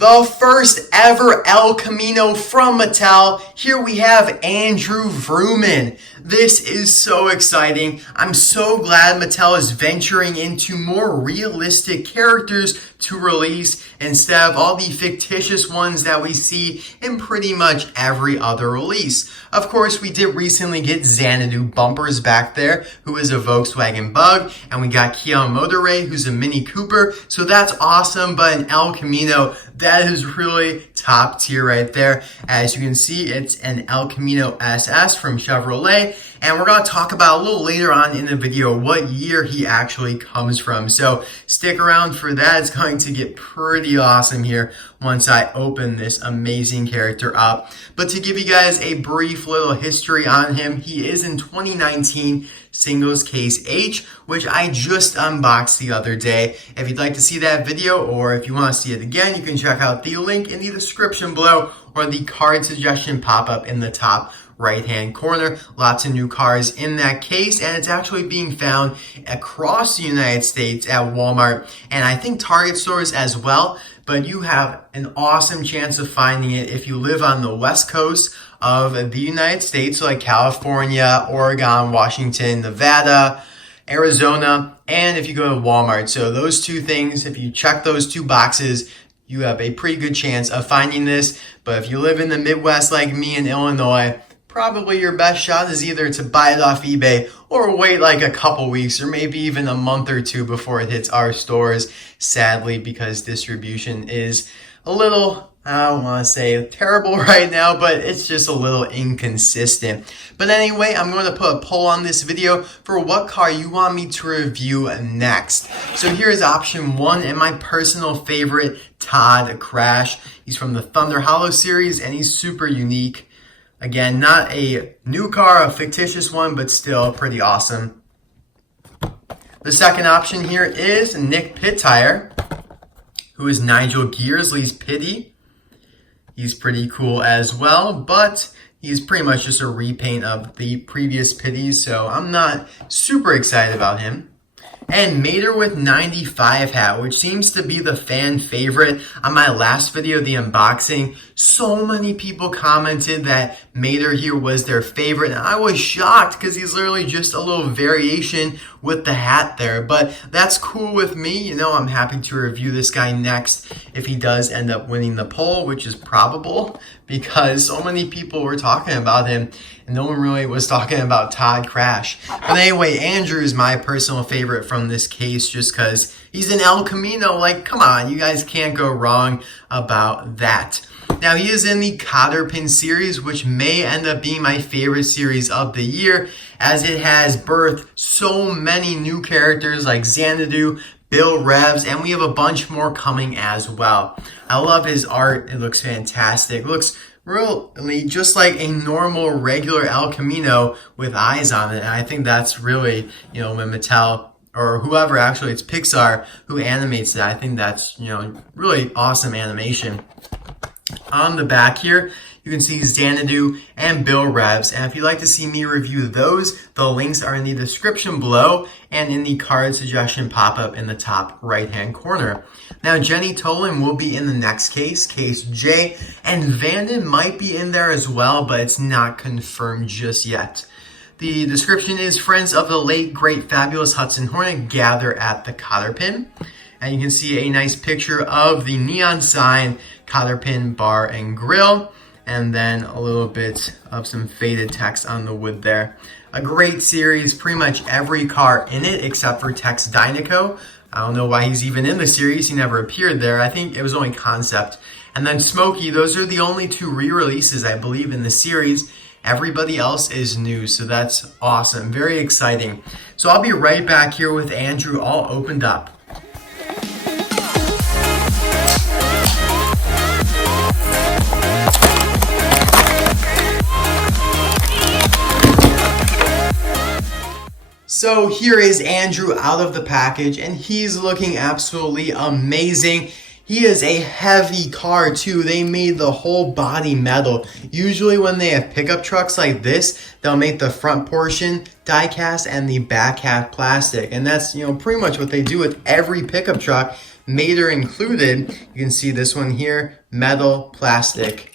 The first ever El Camino from Mattel. Here we have Andrew Vrooman. This is so exciting. I'm so glad Mattel is venturing into more realistic characters to release instead of all the fictitious ones that we see in pretty much every other release. Of course, we did recently get Xanadu Bumpers back there, who is a Volkswagen Bug, and we got Kia Motorray, who's a Mini Cooper, so that's awesome, but an El Camino, that is really top tier right there. As you can see, it's an El Camino SS from Chevrolet, and we're going to talk about a little later on in the video what year he actually comes from. So stick around for that. It's going to get pretty awesome here once I open this amazing character up. But to give you guys a brief little history on him, he is in 2019 Singles Case H, which I just unboxed the other day. If you'd like to see that video or if you want to see it again, you can check out the link in the description below or the card suggestion pop-up in the top right-hand corner. Lots of new cars in that case, and it's actually being found across the United States at Walmart and I think Target stores as well, but you have an awesome chance of finding it if you live on the west coast of the United States, so like California, Oregon, Washington, Nevada, Arizona, and if you go to Walmart. So those two things, if you check those two boxes, you have a pretty good chance of finding this. But if you live in the Midwest like me in Illinois, probably your best shot is either to buy it off eBay or wait like a couple weeks or maybe even a month or two before it hits our stores, sadly, because distribution is a little, I don't want to say terrible right now, but it's just a little inconsistent. But anyway, I'm going to put a poll on this video for what car you want me to review next. So here's option 1 and my personal favorite, Todd Krash. He's from the Thunder Hollow series and he's super unique. Again, not a new car, a fictitious one, but still pretty awesome. The second option here is Nick Pit-Tire, who is Nigel Gearsley's Pitty. He's pretty cool as well, but he's pretty much just a repaint of the previous Pitties, so I'm not super excited about him. And Mater with 95 hat, which seems to be the fan favorite. On my last video, the unboxing, so many people commented that Mater here was their favorite, and I was shocked because he's literally just a little variation with the hat there, but that's cool with me. You know, I'm happy to review this guy next if he does end up winning the poll, which is probable because so many people were talking about him and no one really was talking about Todd Krash. But anyway, Andrew is my personal favorite from this case just because he's an El Camino. Like, come on, you guys can't go wrong about that. Now, he is in the Cotter Pin series, which may end up being my favorite series of the year, as it has birthed so many new characters like Xanadu, Bill Revs, and we have a bunch more coming as well. I love his art. It looks fantastic. It looks really just like a normal, regular El Camino with eyes on it. And I think that's really, you know, when Mattel or whoever, actually it's Pixar who animates it, I think that's, you know, really awesome animation. On the back here, you can see Xanadu and Bill Revs, and if you'd like to see me review those, the links are in the description below and in the card suggestion pop-up in the top right-hand corner. Now, Jenny Tolan will be in the next case, Case J, and Vanden might be in there as well, but it's not confirmed just yet. The description is, friends of the late, great, fabulous Hudson Hornet gather at the Cotter Pin. And you can see a nice picture of the neon sign, Cotter Pin Bar and Grill, and then a little bit of some faded text on the wood there. A great series, pretty much every car in it except for Tex Dynaco. I don't know why he's even in the series, he never appeared there. I think it was only concept. And then Smokey, those are the only two re-releases I believe in the series. Everybody else is new, so that's awesome, very exciting. So I'll be right back here with Andrew all opened up. So here is Andrew out of the package, and he's looking absolutely amazing. He is a heavy car too. They made the whole body metal. Usually when they have pickup trucks like this, they'll make the front portion die cast and the back half plastic. And that's, you know, pretty much what they do with every pickup truck Mater included. You can see this one here, metal, plastic.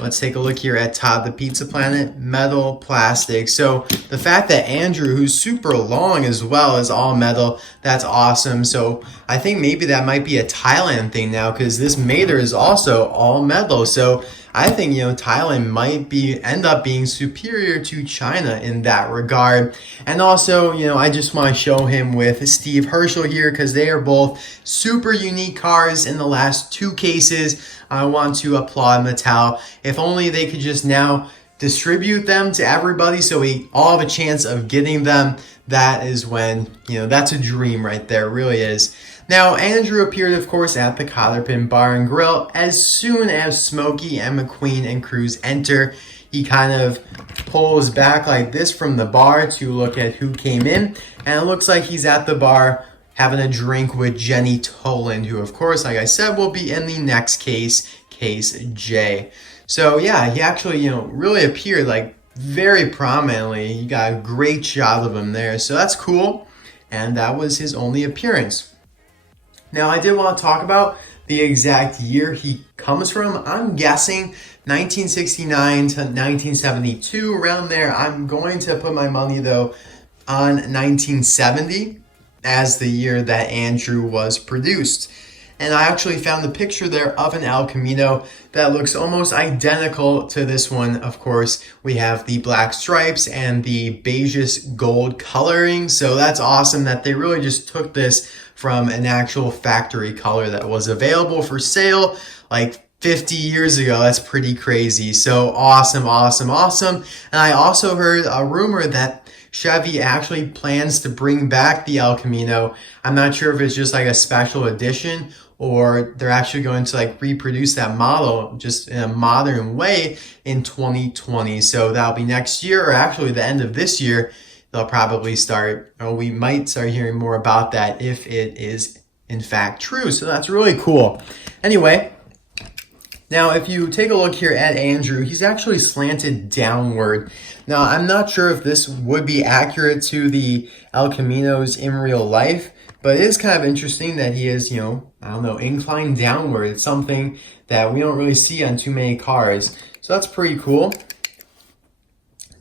Let's take a look here at Todd the Pizza Planet, metal, plastic. So the fact that Andrew, who's super long as well, is all metal, that's awesome. So I think maybe that might be a Thailand thing now, because this Mater is also all metal. So I think, Thailand might end up being superior to China in that regard. And also, I just want to show him with Steve Herschel here, because they are both super unique cars in the last two cases. I want to applaud Mattel. If only they could just now distribute them to everybody so we all have a chance of getting them. That is when, that's a dream right there, it really is. Now, Andrew appeared, of course, at the Cotter Pin Bar and Grill as soon as Smokey and McQueen and Cruz enter. He kind of pulls back like this from the bar to look at who came in, and it looks like he's at the bar having a drink with Jenny Toland, who, of course, like I said, will be in the next case, Case J. So, yeah, he actually, really appeared, like, very prominently. You got a great shot of him there, so that's cool, and that was his only appearance. Now, I did want to talk about the exact year he comes from. I'm guessing 1969 to 1972, around there. I'm going to put my money, though, on 1970 as the year that Andrew was produced. And I actually found the picture there of an El Camino that looks almost identical to this one. Of course, we have the black stripes and the beigeish gold coloring. So that's awesome that they really just took this from an actual factory color that was available for sale like 50 years ago. That's pretty crazy. So awesome, awesome, awesome. And I also heard a rumor that Chevy actually plans to bring back the El Camino. I'm not sure if it's just like a special edition or they're actually going to like reproduce that model just in a modern way in 2020. So that'll be next year, or actually the end of this year. They'll probably start, or we might start hearing more about that if it is in fact true. So that's really cool. Anyway, now if you take a look here at Andrew, he's actually slanted downward. Now, I'm not sure if this would be accurate to the El Caminos in real life, but it is kind of interesting that he is, inclined downward. It's something that we don't really see on too many cars. So that's pretty cool.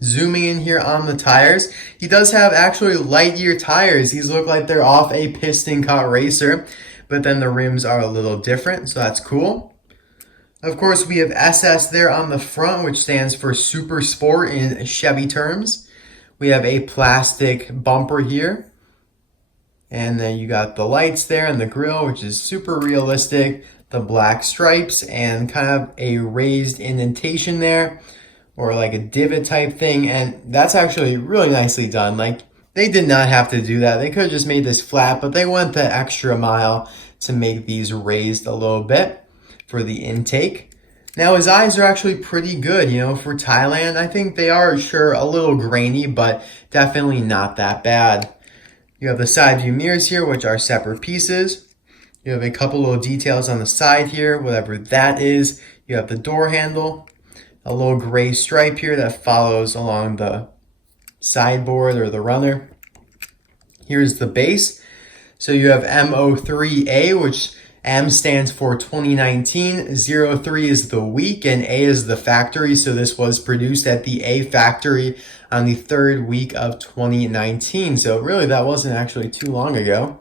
Zooming in here on the tires, he does have actually Lightyear tires. These look like they're off a piston cut racer, but then the rims are a little different, so that's cool. Of course, we have SS there on the front, which stands for Super Sport in Chevy terms. We have a plastic bumper here. And then you got the lights there and the grille, which is super realistic. The black stripes and kind of a raised indentation there, or like a divot type thing. And that's actually really nicely done. Like, they did not have to do that. They could have just made this flat, but they went the extra mile to make these raised a little bit for the intake. Now, his eyes are actually pretty good, for Thailand. I think they are, sure, a little grainy, but definitely not that bad. You have the side view mirrors here, which are separate pieces. You have a couple little details on the side here, whatever that is. You have the door handle, a little gray stripe here that follows along the sideboard or the runner. Here's the base. So you have MO3A, which M stands for 2019, 03 is the week, and A is the factory. So this was produced at the A factory on the third week of 2019. So really, that wasn't actually too long ago.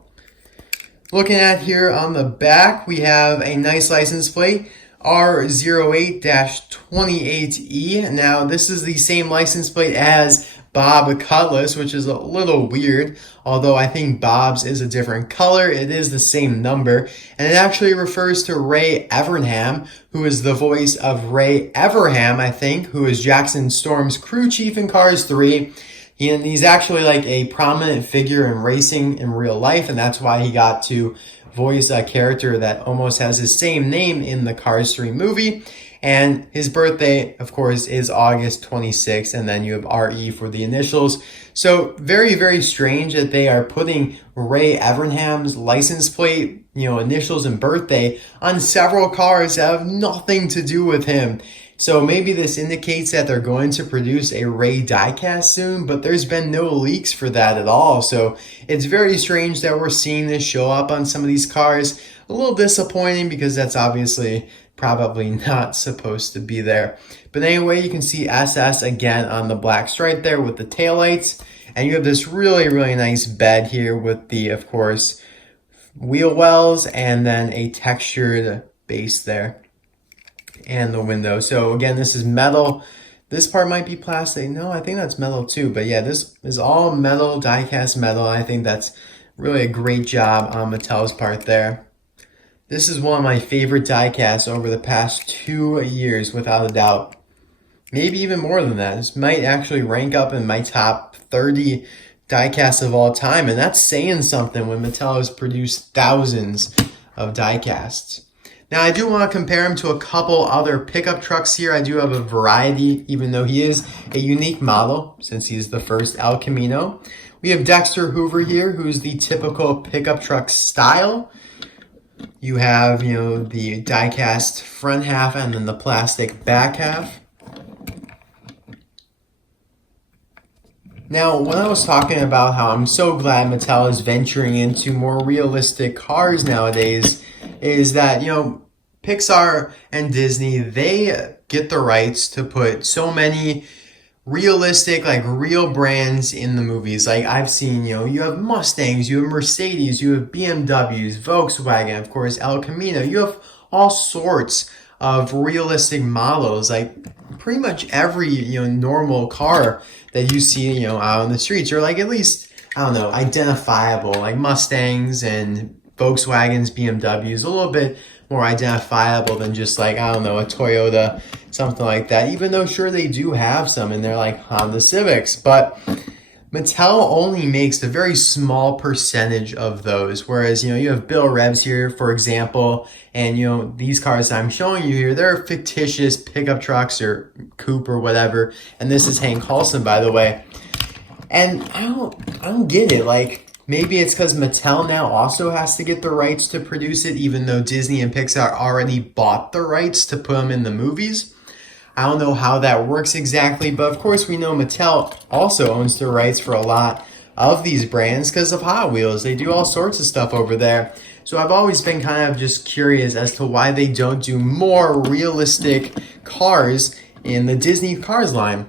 Looking at here on the back, we have a nice license plate, R08-28E. Now, this is the same license plate as Bob Cutlass, which is a little weird, although I think Bob's is a different color. It is the same number, and it actually refers to Ray Evernham, who is the voice of Ray Everham, I think, who is Jackson Storm's crew chief in Cars 3. He's actually like a prominent figure in racing in real life, and that's why he got to voice a character that almost has his same name in the Cars 3 movie. And his birthday, of course, is August 26th, and then you have RE for the initials. So very, very strange that they are putting Ray Evernham's license plate, initials and birthday on several cars that have nothing to do with him. So maybe this indicates that they're going to produce a Ray diecast soon, but there's been no leaks for that at all. So it's very strange that we're seeing this show up on some of these cars. A little disappointing because that's obviously probably not supposed to be there. But anyway, you can see SS again on the black stripe there with the taillights. And you have this really, really nice bed here with the, of course, wheel wells and then a textured base there and the window. So again, this is metal. This part might be plastic. No, I think that's metal too. But yeah, this is all metal, die-cast metal. I think that's really a great job on Mattel's part there. This is one of my favorite die-casts over the past 2 years, without a doubt. Maybe even more than that. This might actually rank up in my top 30 die-casts of all time. And that's saying something when Mattel has produced thousands of die-casts. Now, I do want to compare him to a couple other pickup trucks here. I do have a variety, even though he is a unique model, since he's the first El Camino. We have Dexter Hoover here, who's the typical pickup truck style. You have, the die-cast front half and then the plastic back half. Now, when I was talking about how I'm so glad Mattel is venturing into more realistic cars nowadays, is that, Pixar and Disney, they get the rights to put so many realistic, real brands in the movies. Like I've seen, you have Mustangs, you have Mercedes, you have BMWs, Volkswagen, of course, El Camino. You have all sorts of realistic models, like pretty much every, normal car that you see, out on the streets, or at least, identifiable, like Mustangs and Volkswagens, BMWs, a little bit more identifiable than just a Toyota, something like that. Even though sure they do have some in there like Honda Civics, but Mattel only makes a very small percentage of those. Whereas, you have Bill Rebs here, for example, and these cars that I'm showing you here, they're fictitious pickup trucks or coupe or whatever. And this is Hank Coulson, by the way. And I don't get it. Maybe it's because Mattel now also has to get the rights to produce it, even though Disney and Pixar already bought the rights to put them in the movies. I don't know how that works exactly, but of course we know Mattel also owns the rights for a lot of these brands because of Hot Wheels. They do all sorts of stuff over there. So I've always been kind of just curious as to why they don't do more realistic cars in the Disney Cars line.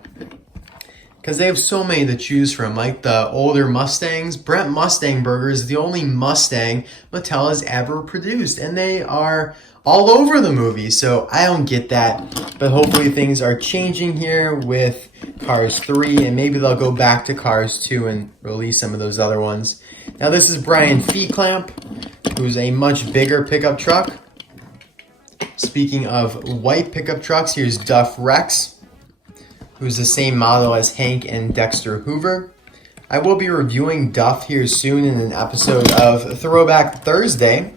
Because they have so many to choose from, like the older Mustangs. Brent Mustangburger is the only Mustang Mattel has ever produced, and they are all over the movie, so I don't get that. But hopefully things are changing here with Cars 3, and maybe they'll go back to Cars 2 and release some of those other ones. Now this is Brian Feetclamp, who's a much bigger pickup truck. Speaking of white pickup trucks, here's Duff Rex, who's the same model as Hank and Dexter Hoover. I will be reviewing Duff here soon in an episode of Throwback Thursday.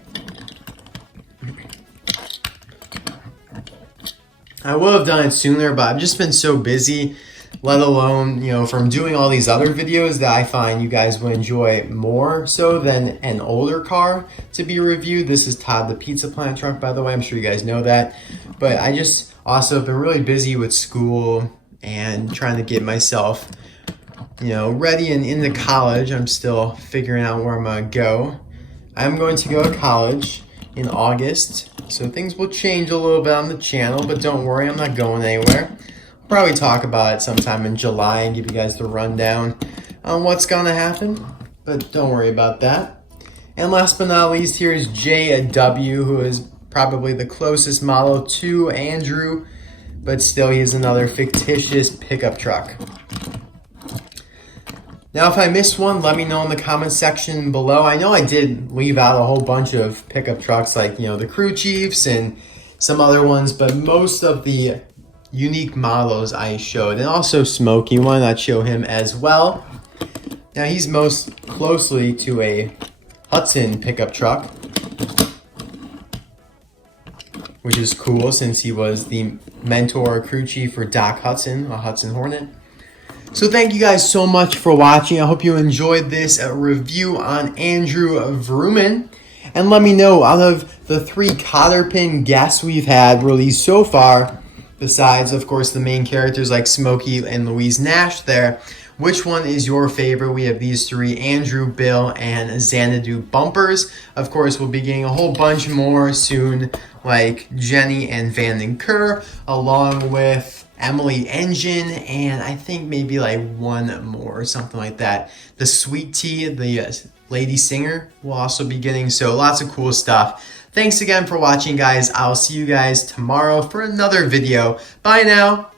I would have done it sooner, but I've just been so busy, let alone, from doing all these other videos that I find you guys would enjoy more so than an older car to be reviewed. This is Todd the Pizza Plant truck, by the way. I'm sure you guys know that. But I just also have been really busy with school and trying to get myself, ready and into college. I'm still figuring out where I'm going to go. I'm going to go to college in August, so things will change a little bit on the channel, but don't worry, I'm not going anywhere. I'll probably talk about it sometime in July and give you guys the rundown on what's going to happen, but don't worry about that. And last but not least, here's JW, who is probably the closest model to Andrew, but still he is another fictitious pickup truck. Now, if I missed one, let me know in the comment section below. I know I did leave out a whole bunch of pickup trucks like, the Crew Chiefs and some other ones, but most of the unique models I showed, and also Smokey, why not show him as well? Now, he's most closely to a Hudson pickup truck, which is cool since he was the mentor crew chief for Doc Hudson, a Hudson Hornet. So thank you guys so much for watching. I hope you enjoyed this review on Andrew Vrooman. And let me know, out of the 3 Cotter Pin guests we've had released so far, besides, of course, the main characters like Smokey and Louise Nash there, which one is your favorite. We have these three: Andrew, Bill, and Xanadu bumpers. Of course, we'll be getting a whole bunch more soon, like Jenny and Vanden Kerr, along with Emily Engine, and I think maybe like one more or something like that. The Sweet Tea, the lady singer, will also be getting, so lots of cool stuff. Thanks again for watching, guys. I'll see you guys tomorrow for another video. Bye now.